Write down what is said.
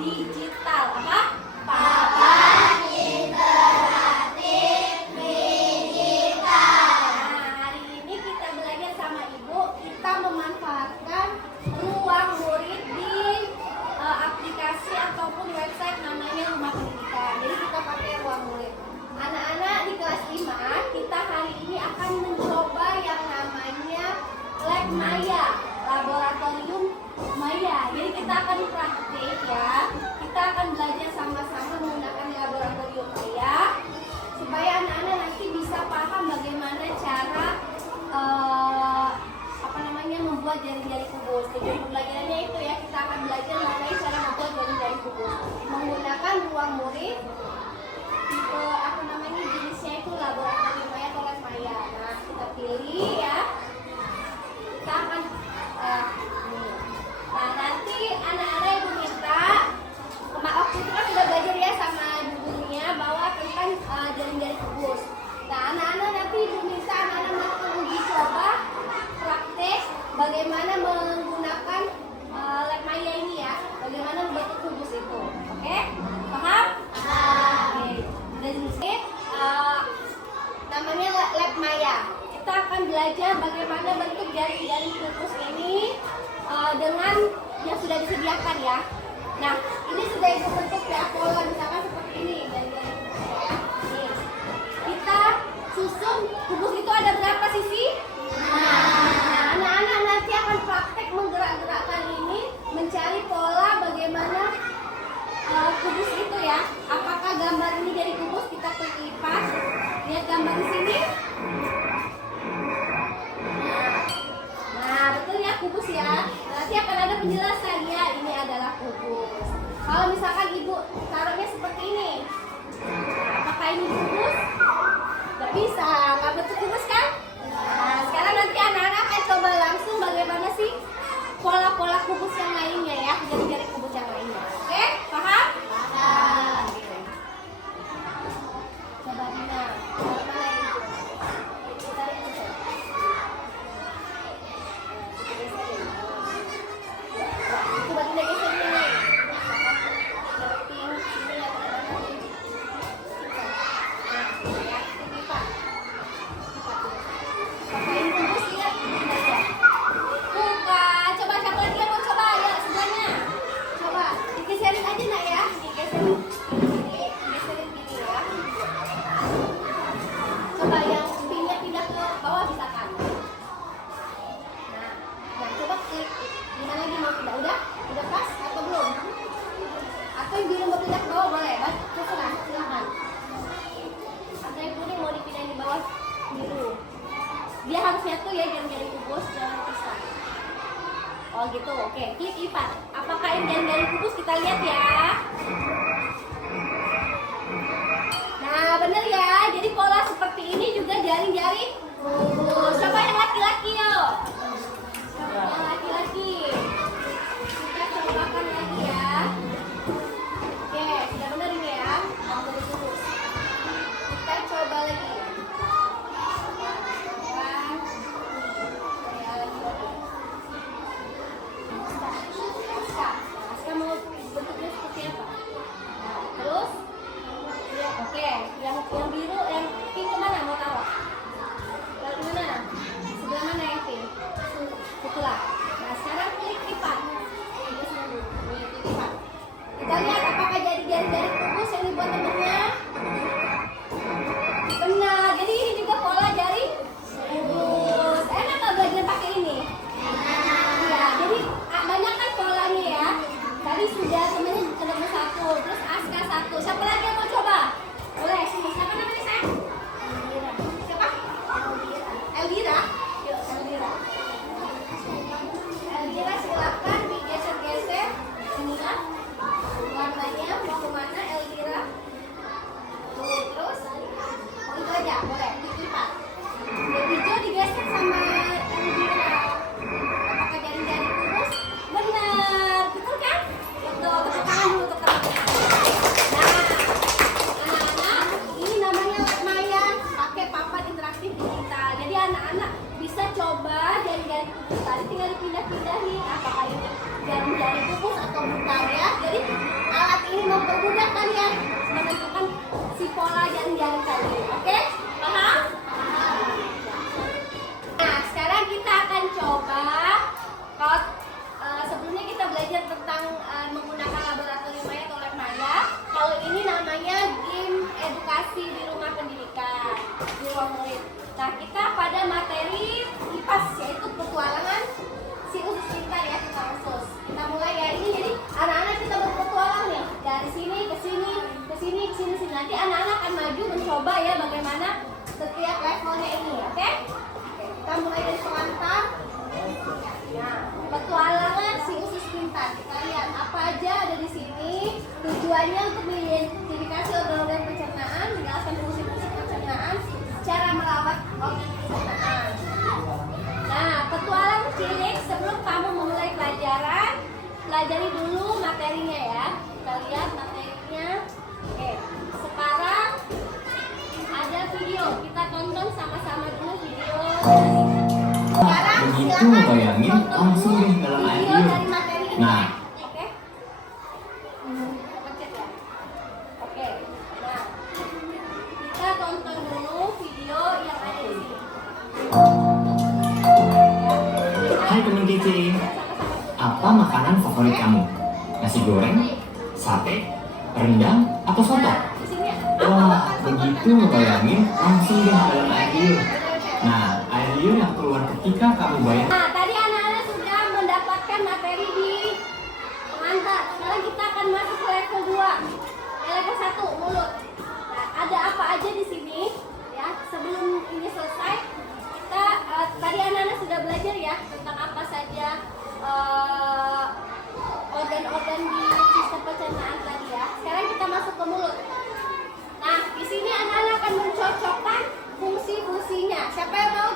digital. Apa? Papan interaktif digital. Nah, hari ini kita belajar sama Ibu. Kita memanfaatkan ruang murid di aplikasi ataupun website namanya Rumah Pendidikan. Jadi kita pakai ruang murid. Anak-anak di kelas 5, kita hari ini akan mencoba yang namanya Lab Maya, laboratorium Maya. Jadi kita akan praktik ya. Kita akan belajar sama-sama menggunakan laboratorium Maya supaya anak-anak nanti bisa paham bagaimana cara membuat jari-jari kubus. Tujuan pembelajarannya itu ya, kita akan belajar mengenai cara membuat jari-jari kubus menggunakan ruang murid. Jenisnya itu laboratorium Maya atau Lab Maya. Nah, kita pilih ya. Kita akan nah, nanti anak-anak Ibu minta waktu itu kan udah belajar ya sama dunia bahwa tentang jari-jari kubus. Nah, anak-anak nanti Ibu minta anak-anak melakukan uji coba praktek bagaimana menggunakan Lab Maya ini ya, bagaimana membentuk kubus itu. Oke? Paham? Oke. Dan ini namanya Lab Maya. Kita akan belajar bagaimana bentuk jari-jari kubus ini dengan yang sudah disediakan ya. Nah, ini sudah dibentuk ya, pola misalkan seperti ini jari-jari kubus ya. Nih. Kita susun kubus itu ada berapa sisi? Nah, anak-anak nanti akan praktek menggerak-gerakkan ini, mencari pola bagaimana kubus itu ya. Apakah gambar ini jadi kubus? Kita klik lipat. Lihat gambar di sini. Nah, betul ya kubus ya. Nanti akan ada penjelasan ya, ini adalah kubus. Kalau misalkan Ibu taruhnya seperti ini, apakah ini kubus? Gak bisa, nggak bentuk kubus kan? Nah, sekarang nanti anak-anak akan coba langsung bagaimana sih pola-pola kubus yang lainnya ya, jari-jari kubus yang lainnya. Oke, paham? Paham. Coba Dina, mana itu? Kita lihat itu. Coba Dina geser ini. Pink sini ya, pakai kubus lihat. Bukan, coba siapa lagi yang mau coba ya sebelahnya. Coba digeserin aja nak ya, digeserin gini ya. Coba yang pinnya pindah ke bawah bisa kan? Nah coba klik. Gimana lagi mau pindah? Udah pas atau belum? Atau yang biru mau pindah ke bawah boleh? Terserah, silahkan. Atau yang kuning mau dipindahin di bawah biru. Dia harus nyatu ya, jari-jari kubus, jangan pisah. Oh gitu, oke. Klik lipat. Apakah yang jari-jari kubus? Kita lihat ya. Nah, bener ya. Jadi pola seperti ini juga jari-jari kubus. Coba yang laki-laki yuk. Yang laki-laki. Kita cobakan lagi ya. Oke, sudah benar ini ya. Jari kubus. Kita coba lagi. Aska mau bentuknya seperti apa? Nah, terus oke, yang biru, yang pink kemana mau taruh? Taruh di mana? Sebelah mana yang pink? Itulah. Nah, sekarang klik lipat. Klik lipat. Kita lihat apakah jari-jari kubus yang dibuat temennya? Benar, jadi ini juga pola jari kubus. Enak nggak belajar pakai ini? Ya, jadi banyak kan polanya ya. Tadi sudah temennya ketemu satu, terus Aska satu. Siapa lagi yang mau coba? Boleh, sini. Siapa namanya sayang? Elvira. Siapa? Elvira. Yuk, Elvira. Elvira silakan digeser-geser. Ini kan warnanya mau kemana Elvira? Terus, itu aja boleh. Lipat. Yang hijau digeser sama Elvira. Apakah jari-jari kubus? Benar, betul kan? Betul, tepuk tangan dulu untuk teman-teman. Nah, anak-anak, ini namanya Lab Maya, pakai papan interaktif digital. Jadi anak-anak bisa coba jari-jari kubus tadi, tinggal dipindah-pindah nih. Apakah ini jari-jari kubus atau bukan ya? Jadi ini mempermudah kalian menentukan si pola jari-jari kalian. Oke? Paham? Nah, sekarang kita akan coba. Kalau sebelumnya kita belajar tentang menggunakan laboratorium maya atau lab maya. Kalau ini namanya game edukasi di rumah pendidikan, di ruang murid. Nah, kita pada materi IPAS, yaitu petualangan si usus pintar ya, kita usus. Kita mulai ya, ini jadi anak-anak kita berpetualang nih, dari sini ke sini, ke sini, ke sini, sini. Nanti anak-anak akan maju mencoba ya bagaimana setiap levelnya ini, oke? Kita mulai dari pengantar. Nah, petualangan si usus pintar. Kita lihat apa aja ada di sini. Tujuannya untuk mengidentifikasi organ-organ pencernaan, menjelaskan fungsi-fungsi pencernaan, cara merawat organ pencernaan. Nah, petualang cilik, sebelum kamu memulai pelajaran, pelajari dulu materinya ya. Kita lihat materinya. Oke, sekarang ada video. Kita tonton sama-sama dulu video. Sekarang Begitu silakan bayangin tonton langsung dulu deh dalam air video liur. dari materi ini. Nah, Oke. Pencet ya. Oke. Nah, kita tonton dulu video yang ada di sini. hai teman kece, apa makanan favorit kamu? Nasi goreng, sate, rendang, atau soto? Nah, di sini apa Wah, makanan begitu favorit bayangin langsung deh dalam air liur. Nah, air liur yang keluar ketika kamu bayang. Nah, tadi anak-anak sudah mendapatkan materi di pengantar. Sekarang kita akan masuk ke level 2. Level 1, mulut. Nah, ada apa aja di sini? Ya, sebelum ini selesai, kita tadi anak-anak sudah belajar ya tentang apa saja organ-organ di sistem pencernaan tadi ya. Sekarang kita masuk ke mulut. Nah, di sini anak-anak akan mencocokkan fungsi-fungsinya. Siapa yang mau